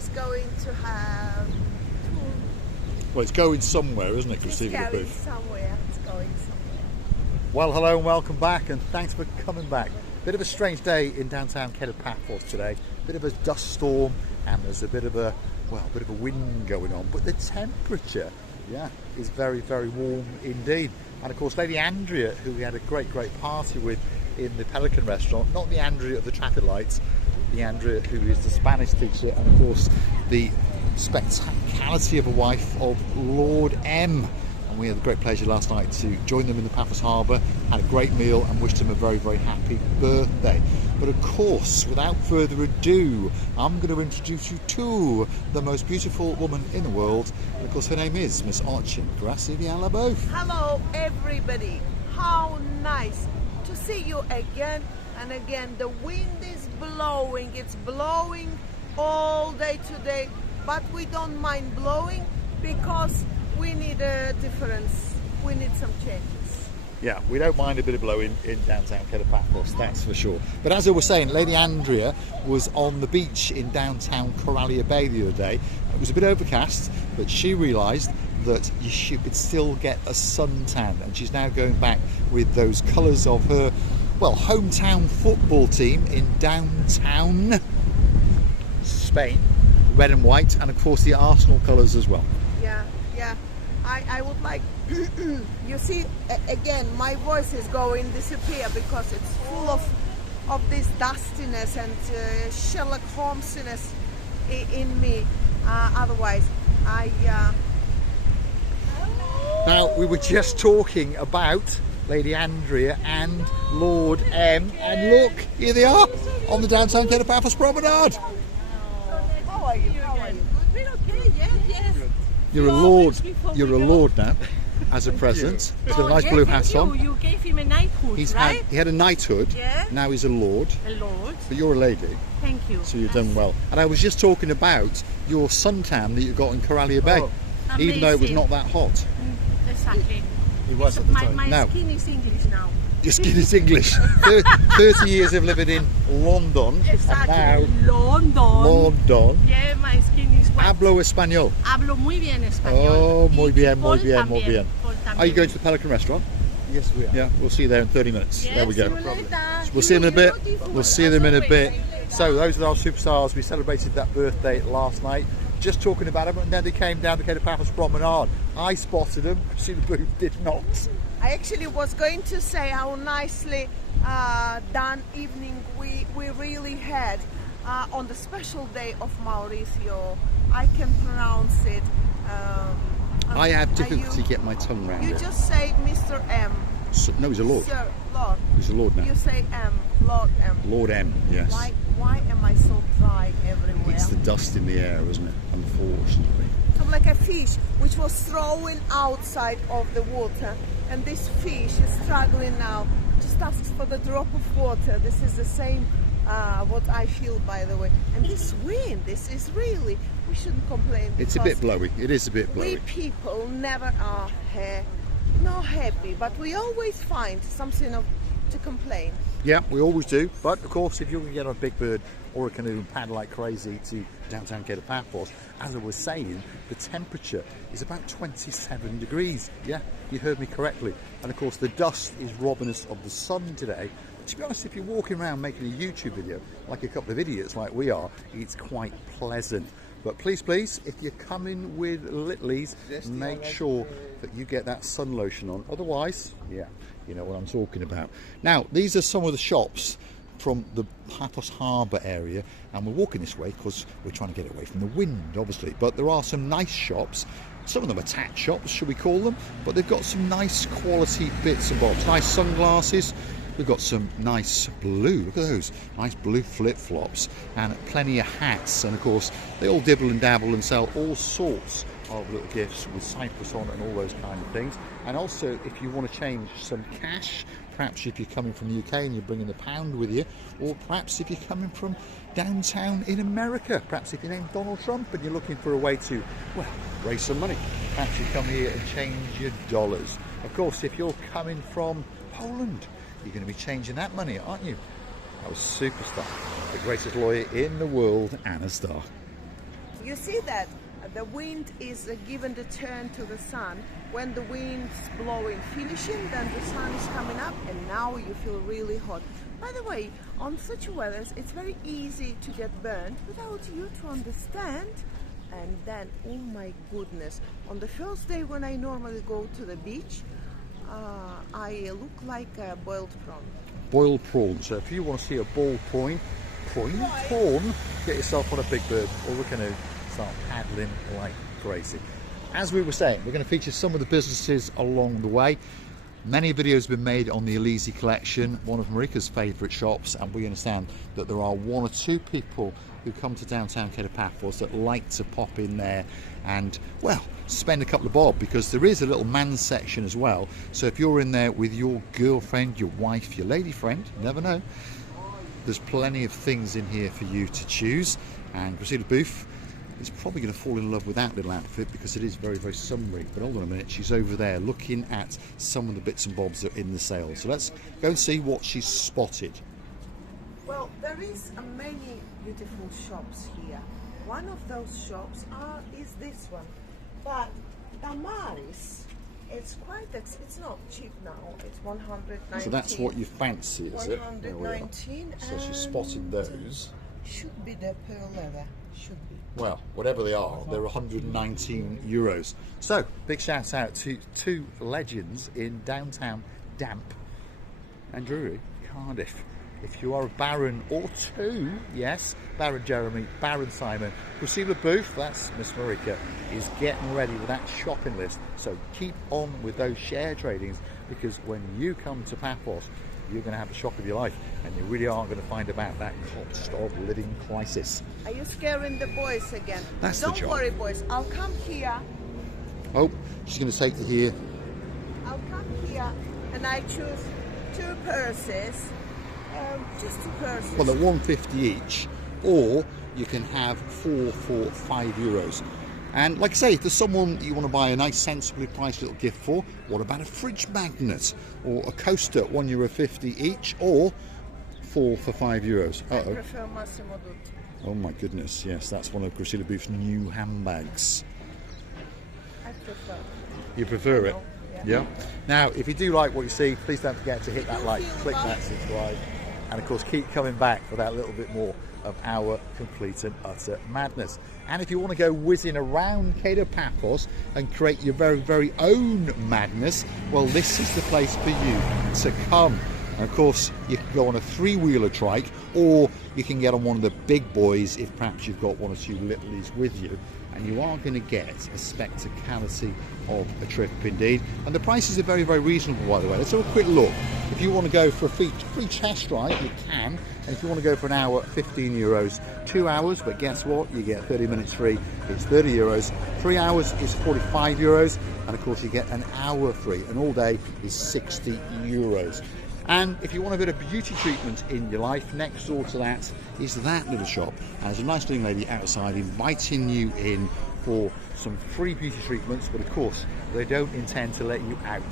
is going to have... Well, it's going somewhere, isn't it? It's going somewhere. It's going somewhere. Well, hello and welcome back, and thanks for coming back. Bit of a strange day in downtown Kato Paphos today. Bit of a dust storm, and there's a bit of a wind going on. But the temperature, is very, very warm indeed. And of course, Lady Andrea, who we had a great party with in the Pelican restaurant, not the Andrea of the traffic lights, the Andrea who is the Spanish teacher, and of course the spectacality of a wife of Lord M. And we had a great pleasure last night to join them in the Paphos Harbour, had a great meal and wished them a very, very happy birthday. But of course, without further ado, I'm going to introduce you to the most beautiful woman in the world. And of course, her name is Miss Archin. Grazie vi alla both. Hello everybody, how nice to see you again and again. The wind is blowing, it's blowing all day today, but we don't mind blowing because we need a difference, we need some changes. Yeah, we don't mind a bit of blowing in downtown Kato Paphos, that's for sure. But as I was saying, Lady Andrea was on the beach in downtown Coralia Bay the other day. It was a bit overcast, but she realised that you could still get a suntan, and she's now going back with those colours of her, well, hometown football team in downtown Spain, red and white, and of course the Arsenal colours as well. Yeah. I would like, you see, again, my voice is going to disappear because it's full of this dustiness and Sherlock Holmesiness in me. Otherwise, Now, we were just talking about Lady Andrea and Lord M, and look, here they are on the downtown Kato Paphos promenade. How are you? We're okay, yes. You're a lord now, as a present. He's got a nice blue hat on. You gave him a knighthood, right? He had a knighthood. Yeah. Now he's a lord. A lord. But you're a lady. Thank you. So you've done well. And I was just talking about your suntan that you got in Coralia Bay, even though it was not that hot. Exactly. He was at the time. My skin is English now. Your skin is English. 30 years of living in London. Exactly. And now London. Yeah, my skin is white. Hablo español. Hablo muy bien español. Oh, muy bien, muy Paul bien, muy también. bien. Paul Are you también. going to the Pelican restaurant? Yes, we are. Yeah, we'll see you there in 30 minutes. Yes, There we go. see you later. We'll see them in a bit. Beautiful. We'll see them in a bit. So those are our superstars. We celebrated that birthday last night. Just talking about them, and then they came down to Kato Paphos promenade. I spotted them. Christina Booth did not. I actually was going to say how nicely done evening we really had on the special day of Mauricio. I can pronounce it. I have difficulty getting my tongue round You it. just say Mr. M. No, he's a lord. Sir, Lord. He's a lord now. You say M, Lord M. Lord M, yes. Why am I so dry everywhere? It's the dust in the air, isn't it? Unfortunately. I'm like a fish which was thrown outside of the water, and this fish is struggling now, just asks for the drop of water. This is the same what I feel, by the way. And this wind, this is really, we shouldn't complain. It's a bit blowy. It is a bit blowy. We people never are not happy, but we always find something to complain. Yeah, we always do. But of course, if you're going to get on a big bird or a canoe and paddle like crazy to downtown Kato Paphos, as I was saying, the temperature is about 27 degrees. Yeah, you heard me correctly. And of course, the dust is robbing us of the sun today. But to be honest, if you're walking around making a YouTube video, like a couple of idiots like we are, it's quite pleasant. But please, if you're coming with littlies, make sure that you get that sun lotion on. Otherwise, yeah, you know what I'm talking about. Now, these are some of the shops from the Paphos Harbour area, and we're walking this way because we're trying to get away from the wind, obviously. But there are some nice shops. Some of them are tat shops, should we call them? But they've got some nice quality bits and bobs. Nice sunglasses. We've got some nice blue, look at those, nice blue flip-flops, and plenty of hats. And of course, they all dibble and dabble and sell all sorts of little gifts with Cyprus on it and all those kind of things. And also, if you want to change some cash, perhaps if you're coming from the UK and you're bringing the pound with you, or perhaps if you're coming from downtown in America, perhaps if your name's Donald Trump and you're looking for a way to, well, raise some money, perhaps you come here and change your dollars. Of course, if you're coming from Poland, you're going to be changing that money, aren't you? That was superstar, the greatest lawyer in the world, and a star. You see that the wind is given the turn to the sun. When the wind's blowing, finishing, then the sun is coming up, and now you feel really hot. By the way, on such weathers, it's very easy to get burned without you to understand. And then, oh my goodness, on the first day when I normally go to the beach, I look like a boiled prawn. Boiled prawn. So if you want to see a boiled prawn, get yourself on a big bird or a canoe, start paddling like crazy. As we were saying, we're going to feature some of the businesses along the way. Many videos have been made on the Elise collection, one of Marika's favourite shops, and we understand that there are one or two people who come to downtown Kato Paphos that like to pop in there and, well, spend a couple of bob, because there is a little man's section as well. So if you're in there with your girlfriend, your wife, your lady friend, you never know, there's plenty of things in here for you to choose. And Priscilla Booth is probably going to fall in love with that little outfit because it is very, very summery. But hold on a minute, she's over there looking at some of the bits and bobs that are in the sale. So let's go and see what she's spotted. Well, there is many beautiful shops here. One of those shops is this one. But Damaris, it's not cheap now. It's 119. So that's what you fancy, is it? 119. So she spotted those. Should be the pearl leather. Should be. Well, whatever they are, they're 119 euros. So, big shout out to two legends in downtown damp and dreary Cardiff. If you are a Baron or two, yes, Baron Jeremy, Baron Simon, Priscilla Booth, that's Miss Marika, is getting ready with that shopping list. So keep on with those share tradings, because when you come to Paphos, you're going to have the shock of your life, and you really are going to find about that cost of living crisis. Are you scaring the boys again? That's the job. Don't worry, boys. I'll come here. Oh, she's going to take you here. I'll come here, and I choose two purses. Just two purses. Well, they're 150 each, or you can have 4 for €5. And like I say, if there's someone you want to buy a nice, sensibly priced little gift for, what about a fridge magnet or a coaster, €1.50 each, or 4 for €5? I prefer Massimo Dutti. Oh my goodness, yes, that's one of Priscilla Booth's new handbags. I prefer. You prefer it? Yeah. Now, if you do like what you see, please don't forget to hit that like, click that subscribe, and of course keep coming back for that little bit more of our complete and utter madness. And if you want to go whizzing around Kato Paphos and create your very, very own madness, well, this is the place for you to come. And of course, you can go on a 3-wheeler trike, or you can get on one of the big boys if perhaps you've got one or two littlies with you. And you are going to get a spectacality of a trip indeed. And the prices are very, very reasonable, by the way. Let's have a quick look. If you want to go for a free test drive, you can. And if you want to go for an hour, €15. 2 hours, but guess what? You get 30 minutes free. It's €30. 3 hours is €45. And of course, you get an hour free. And all day is €60. And if you want a bit of beauty treatment in your life, next door to that is that little shop. And there's a nice looking lady outside inviting you in for some free beauty treatments, but of course they don't intend to let you out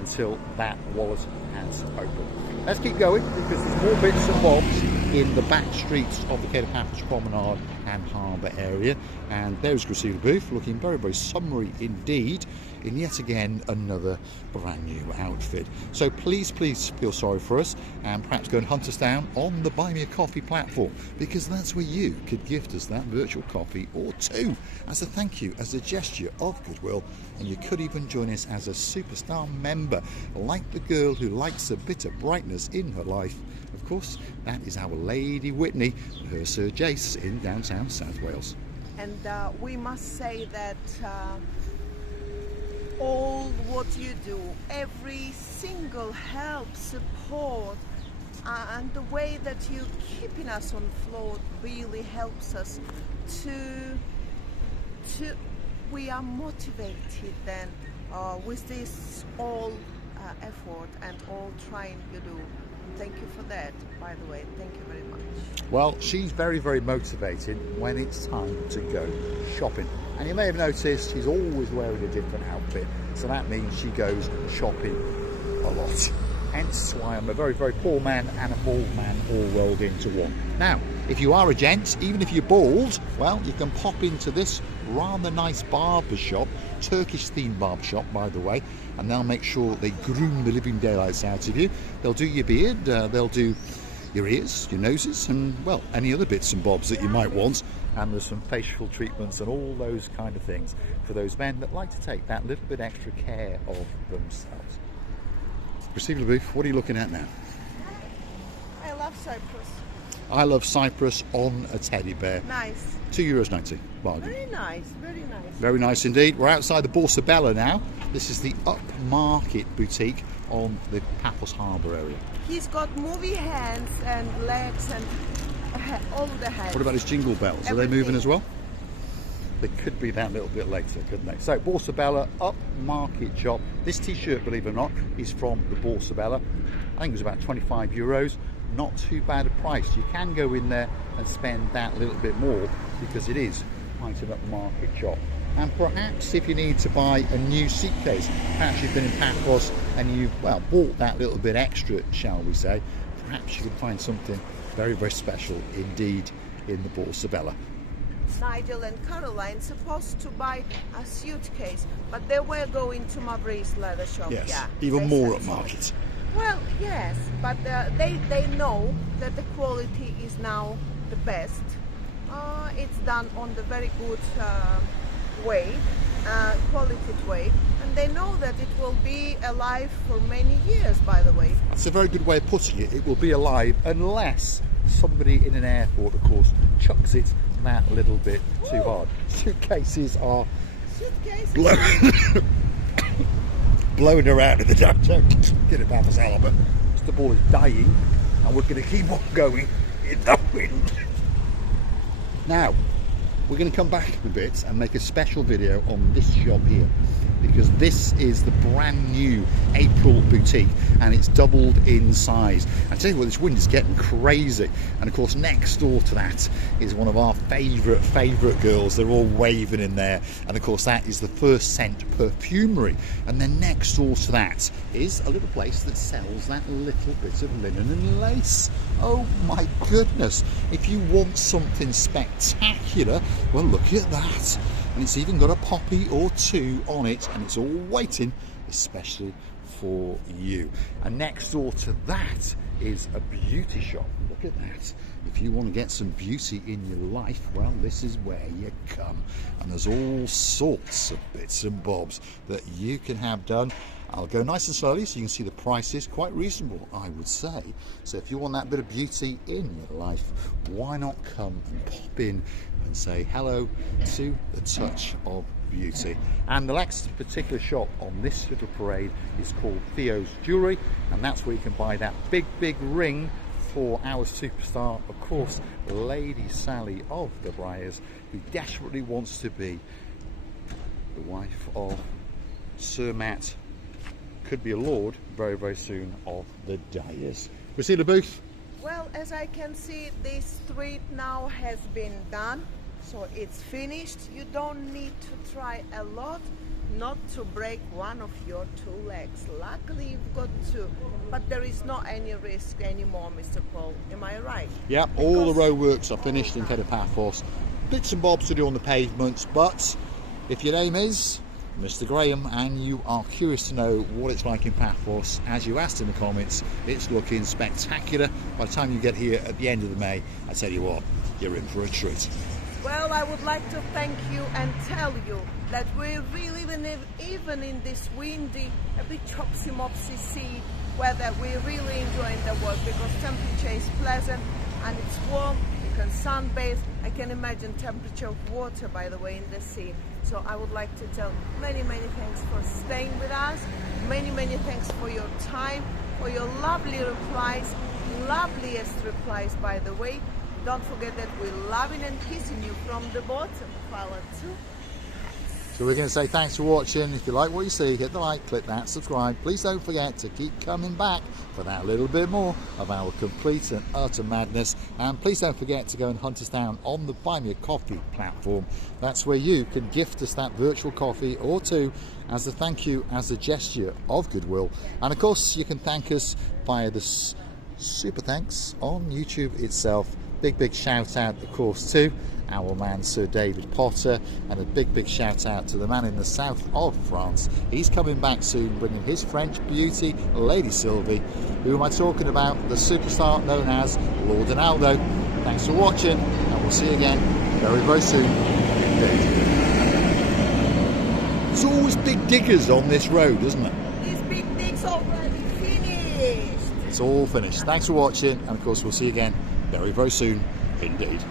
until that wallet has opened. Let's keep going, because there's more bits and bobs in the back streets of the Kato Paphos Promenade and Harbour area. And there's Priscilla Booth, looking very, very summery indeed, in yet again another brand new outfit. So please, please feel sorry for us, and perhaps go and hunt us down on the Buy Me a Coffee platform, because that's where you could gift us that virtual coffee or two as a thank you, as a gesture of goodwill. And you could even join us as a superstar member, like the girl who likes a bit of brightness in her life. Of course, that is our Lady Whitney, her Sir Jace in downtown South Wales. And we must say that all what you do, every single help, support, and the way that you're keeping us on float really helps us to we are motivated then with this all effort and all trying you do. Thank you for that, by the way. Thank you very much. Well, she's very, very motivated when it's time to go shopping. And you may have noticed she's always wearing a different outfit. So that means she goes shopping a lot. hence why I'm a very, very poor man and a bald man all rolled into one. Now, if you are a gent, even if you're bald, well, you can pop into this rather nice barber shop, Turkish themed barber shop, by the way, and they'll make sure they groom the living daylights out of you. They'll do your beard, they'll do your ears, your noses, and, well, any other bits and bobs that you might want. And there's some facial treatments and all those kind of things for those men that like to take that little bit extra care of themselves. Christina LaBeouf, what are you looking at now? I love Cyprus. I love Cyprus on a teddy bear. Nice. €2.90. Bargain. Very nice, very nice. Very nice indeed. We're outside the Borsa Bella now. This is the upmarket boutique on the Paphos Harbour area. He's got movie hands and legs and all the heads. What about his jingle bells? Are they moving as well? They could be that little bit later, couldn't they? So, Borsa Bella, upmarket shop. This t-shirt, believe it or not, is from the Borsa Bella. I think it was about €25. Not too bad a price. You can go in there and spend that little bit more because it is quite an upmarket shop. And perhaps if you need to buy a new suitcase, perhaps you've been in Paphos and you've, well, bought that little bit extra, shall we say, perhaps you can find something very, very special indeed in the Borsa Bella. Nigel and Caroline supposed to buy a suitcase, but they were going to Mavri's leather shop. Yes, yeah, even they more said so. upmarket. Well, yes, but they know that the quality is now the best. It's done on the very good way, quality way, and they know that it will be alive for many years, by the way. That's a very good way of putting it. It will be alive unless somebody in an airport, of course, chucks it that little bit too hard. Suitcases are blowing around in the downtown. Get it, Paphos Harbour. The ball is dying, and we're going to keep on going in the wind. Now, we're going to come back a bit and make a special video on this shop here, because this is the brand new April boutique and it's doubled in size. I tell you what, this wind is getting crazy, and of course next door to that is one of our favourite girls. They're all waving in there, and of course that is the First Scent Perfumery. And then next door to that is a little place that sells that little bit of linen and lace. Oh my goodness, if you want something spectacular, well, look at that. And it's even got a poppy or two on it, and it's all waiting especially for you. And next door to that is a beauty shop. Look at that. If you want to get some beauty in your life, well, this is where you come. And there's all sorts of bits and bobs that you can have done. I'll go nice and slowly so you can see the prices. Quite reasonable, I would say. So if you want that bit of beauty in your life, why not come and pop in and say hello to the touch of beauty. And the next particular shop on this little parade is called Theo's Jewellery, and that's where you can buy that big ring for our superstar, of course, Lady Sally of the Briars, who desperately wants to be the wife of Sir Matt, could be a lord very, very soon, of the Dyers. Christina LaBeouf. Well, as I can see, this street now has been done, so it's finished. You don't need to try a lot not to break one of your two legs. Luckily you've got two, but there is not any risk anymore, Mr. Paul. Am I right? Yeah, all the roadworks are finished in Kato Paphos. Bits and bobs to do on the pavements, but if your name is Mr. Graham and you are curious to know what it's like in Paphos, as you asked in the comments, it's looking spectacular. By the time you get here at the end of the May, I tell you what, you're in for a treat. Well, I would like to thank you and tell you that we're really, even in this windy, a bit chopsy-mopsy sea weather, we're really enjoying the work because temperature is pleasant and it's warm. You can sunbathe. I can imagine temperature of water, by the way, in the sea. So I would like to tell many, many thanks for staying with us. Many, many thanks for your time, for your lovely replies, loveliest replies, by the way. Don't forget that we're loving and kissing you from the bottom of our two hearts. So we're going to say thanks for watching. If you like what you see, hit the like, click that, subscribe. Please don't forget to keep coming back for that little bit more of our complete and utter madness. And please don't forget to go and hunt us down on the Buy Me a Coffee platform. That's where you can gift us that virtual coffee or two as a thank you, as a gesture of goodwill. And of course, you can thank us via the super thanks on YouTube itself. Big shout out, of course, to our man Sir David Potter, and a big shout out to the man in the south of France. He's coming back soon, bringing his French beauty, Lady Sylvie. Who am I talking about? The superstar known as Lord Ronaldo. Thanks for watching, and we'll see you again very soon. Indeed. There's always big diggers on this road, isn't it? These big digs already finished. It's all finished. Thanks for watching, and of course we'll see you again very soon indeed.